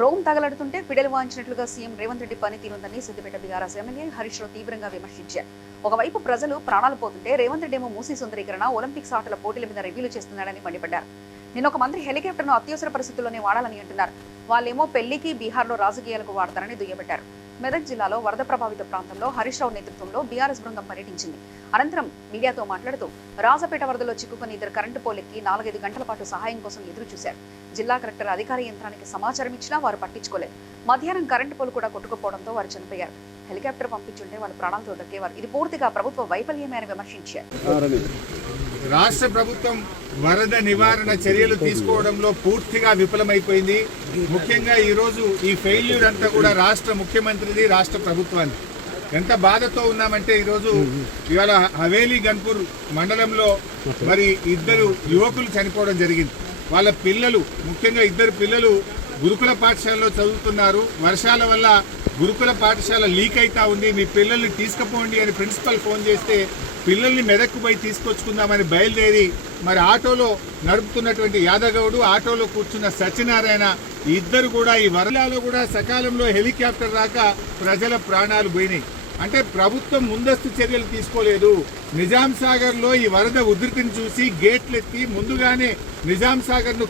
Rome తగలడుతుంటే fiddle వాయించినట్లుగా CM Revanth Reddy పనితీరుందని సిద్దిపేట బీఆర్ఎస్ ఎమ్మెల్యే హరీష్ రావు తీవ్రంగా విమర్శించారు. ఒకవైపు ప్రజలు ప్రాణాలు పోతుంటే రేవంత్ రెడ్డి ఏమో మూసీ సుందరీకరణ ఒలింపిక్స్ ఆటల పోటీల మీద రివ్యూలు చేస్తున్నాడని మండిపడ్డారు. నిన్న ఒక మంత్రి హెలికాప్టర్ను అత్యవసర పరిస్థితుల్లోనే వాడాలని అంటున్నారు. వాళ్ళేమో పెళ్ళికి బీహార్లో రాజకీయాలకు వాడతారని దుయ్యబట్టారు. మెదక్ జిల్లాలో వరద ప్రభావిత ప్రాంతంలో హరీష్ రావు నేతృత్వంలో బీఆర్ఎస్ బృందం పర్యటించింది. అనంతరం మీడియాతో మాట్లాడుతూ రాజపేట వరదలో చిక్కుకుని ఇద్దరు కరెంటు పోలెక్కి నాలుగైదు గంటల పాటు సహాయం కోసం ఎదురు చూశారు జిల్లా కలెక్టర్ అధికార యంత్రానికి సమాచారం ఇచ్చినా వారు పట్టించుకోలేదు. మధ్యాహ్నం కరెంటు పోలు కూడా కొట్టుకుపోవడంతో వారు చనిపోయారు. హెలికాప్టర్ పంపించుంటే వాళ్ళ ప్రాణాలతో దక్కేవారు. ఇది పూర్తిగా ప్రభుత్వ వైఫల్యమే అని విమర్శించారు. రాష్ట్ర ప్రభుత్వం వరద నివారణ చర్యలు తీసుకోవడంలో పూర్తిగా విఫలమైపోయింది. ముఖ్యంగా ఈరోజు ఈ ఫెయిల్యూర్ అంతా కూడా రాష్ట్ర ముఖ్యమంత్రిది రాష్ట్ర ప్రభుత్వాన్ని. ఎంత బాధతో ఉన్నామంటే ఈరోజు ఇవాళ హవేలీ గన్పూర్ మండలంలో మరి ఇద్దరు యువకులు చనిపోవడం జరిగింది. వాళ్ళ పిల్లలు ముఖ్యంగా ఇద్దరు పిల్లలు గురుకుల పాఠశాలలో చదువుతున్నారు. వర్షాల వల్ల గురుకుల పాఠశాల లీక్ అవుతా ఉంది మీ పిల్లల్ని తీసుకుపోండి అని ప్రిన్సిపల్ ఫోన్ చేస్తే పిల్లల్ని మెదక్కు పోయి తీసుకొచ్చుకుందామని బయలుదేరి మరి ఆటోలో నడుపుతున్నటువంటి యాదగౌడు ఆటోలో కూర్చున్న సత్యనారాయణ ఇద్దరు కూడా ఈ వరలాలో కూడా సకాలంలో హెలికాప్టర్ రాక ప్రజల ప్రాణాలు పోయినాయి. అంటే ప్రభుత్వం ముందస్తు చర్యలు తీసుకోలేదు. నిజాంసాగర్లో ఈ వరద ఉధృతిని చూసి గేట్లెత్తి ముందుగానే నిజాంసాగర్ను